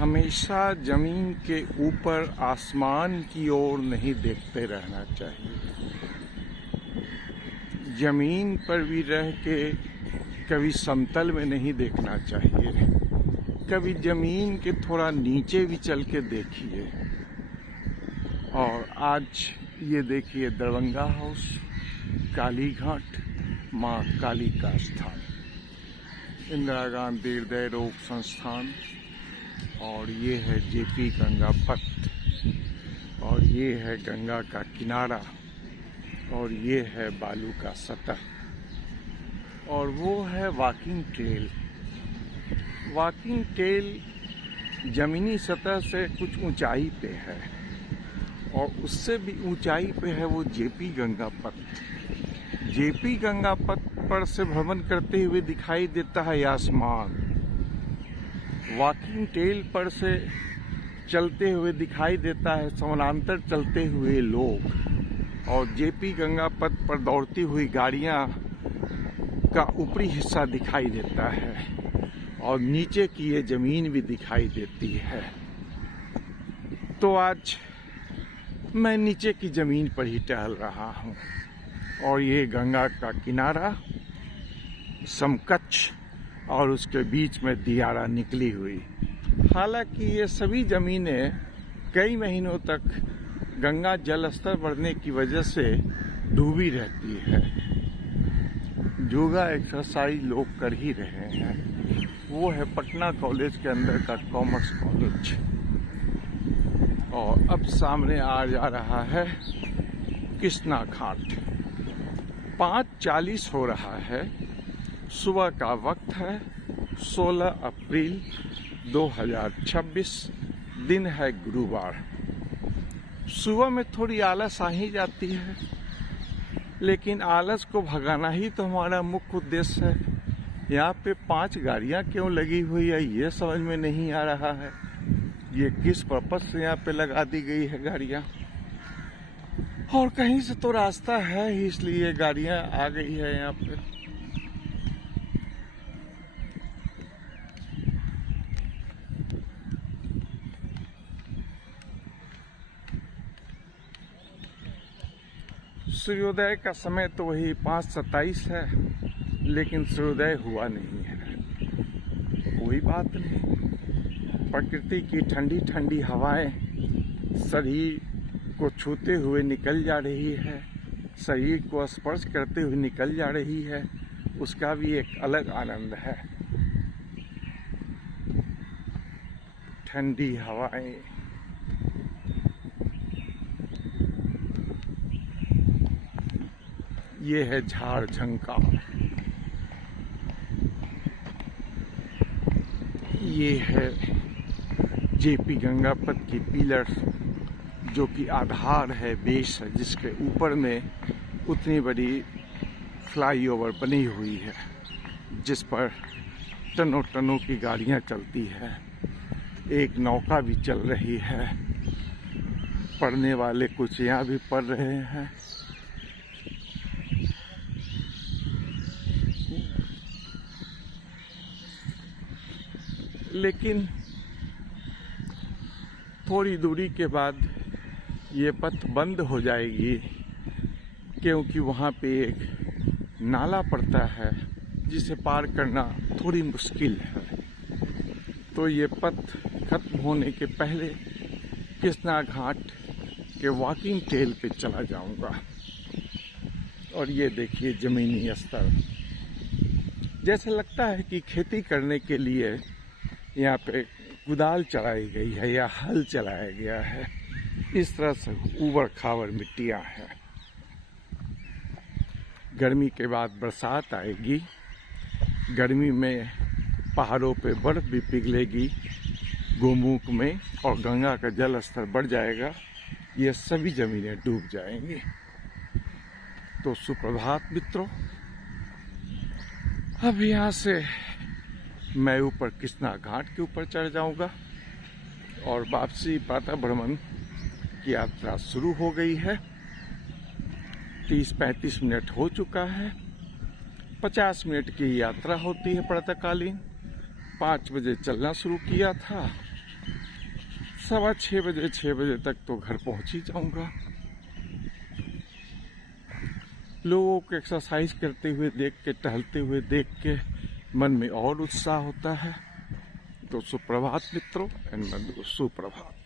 हमेशा जमीन के ऊपर आसमान की ओर नहीं देखते रहना चाहिए। जमीन पर भी रह के कभी समतल में नहीं देखना चाहिए, कभी जमीन के थोड़ा नीचे भी चल के देखिए। और आज ये देखिए दरभंगा हाउस, काली घाट, माँ काली का स्थान, इंदिरा गांधी हृदय रोग संस्थान, और ये है जेपी गंगा पथ, और ये है गंगा का किनारा, और ये है बालू का सतह, और वो है वॉकिंग ट्रेल। वॉकिंग ट्रेल जमीनी सतह से कुछ ऊंचाई पे है, और उससे भी ऊंचाई पे है वो जेपी गंगा पथ। जेपी गंगा पथ पर से भ्रमण करते हुए दिखाई देता है आसमान। वॉकिंग ट्रेल पर से चलते हुए दिखाई देता है समानांतर चलते हुए लोग, और जेपी गंगा पथ पर दौड़ती हुई गाड़ियां का ऊपरी हिस्सा दिखाई देता है, और नीचे की ये जमीन भी दिखाई देती है। तो आज मैं नीचे की जमीन पर ही टहल रहा हूँ, और ये गंगा का किनारा समकक्ष, और उसके बीच में दियारा निकली हुई। हालांकि ये सभी जमीनें कई महीनों तक गंगा जल स्तर बढ़ने की वजह से डूबी रहती है। योगा एक्सरसाइज लोग कर ही रहे हैं। वो है पटना कॉलेज के अंदर का कॉमर्स कॉलेज, और अब सामने आ जा रहा है कृष्णा घाट। 5:40 हो रहा है, सुबह का वक्त है। 16 अप्रैल 2026, दिन है गुरुवार। सुबह में थोड़ी आलस आ ही जाती है, लेकिन आलस को भगाना ही तो हमारा मुख्य उद्देश्य है। यहाँ पे 5 गाड़ियाँ क्यों लगी हुई है ये समझ में नहीं आ रहा है। ये किस पर्पज से यहाँ पे लगा दी गई है गाड़ियाँ, और कहीं से तो रास्ता है ही, इसलिए गाड़ियाँ आ गई है यहाँ पे। सूर्योदय का समय तो वही 5:27 है, लेकिन सूर्योदय हुआ नहीं है। कोई बात नहीं, प्रकृति की ठंडी ठंडी हवाएं शरीर को छूते हुए निकल जा रही है, शरीर को स्पर्श करते हुए निकल जा रही है, उसका भी एक अलग आनंद है। ठंडी हवाएं, ये है झाड़ झंकार, ये है जेपी गंगा पथ की पिलर, जो कि आधार है, बेस है, जिसके ऊपर में उतनी बड़ी फ्लाईओवर बनी हुई है, जिस पर टनों टनों की गाड़ियां चलती है। एक नौका भी चल रही है, पढ़ने वाले कुछ यहाँ भी पढ़ रहे हैं। लेकिन थोड़ी दूरी के बाद ये पथ बंद हो जाएगी, क्योंकि वहाँ पे एक नाला पड़ता है जिसे पार करना थोड़ी मुश्किल है। तो ये पथ खत्म होने के पहले कृष्णा घाट के वॉकिंग ट्रेल पे चला जाऊंगा। और ये देखिए जमीनी स्तर, जैसे लगता है कि खेती करने के लिए यहाँ पे कुदाल चलाई गई है या हल चलाया गया है। इस तरह से ऊबड़ खाबड़ मिट्टियाँ हैं। गर्मी के बाद बरसात आएगी, गर्मी में पहाड़ों पे बर्फ भी पिघलेगी गोमुख में, और गंगा का जल स्तर बढ़ जाएगा, ये सभी जमीनें डूब जाएंगी। तो सुप्रभात मित्रों, अब यहाँ से मैं ऊपर कृष्णा घाट के ऊपर चढ़ जाऊंगा, और वापसी प्रातः भ्रमण की यात्रा शुरू हो गई है। 30-35 मिनट हो चुका है। 50 मिनट की यात्रा होती है प्रातःकालीन। 5 बजे चलना शुरू किया था, 6 बजे तक तो घर पहुंच ही जाऊंगा। लोगों को एक्सरसाइज करते हुए देख के, टहलते हुए देख के मन में और उत्साह होता है। तो सुप्रभात मित्रों, सुप्रभात।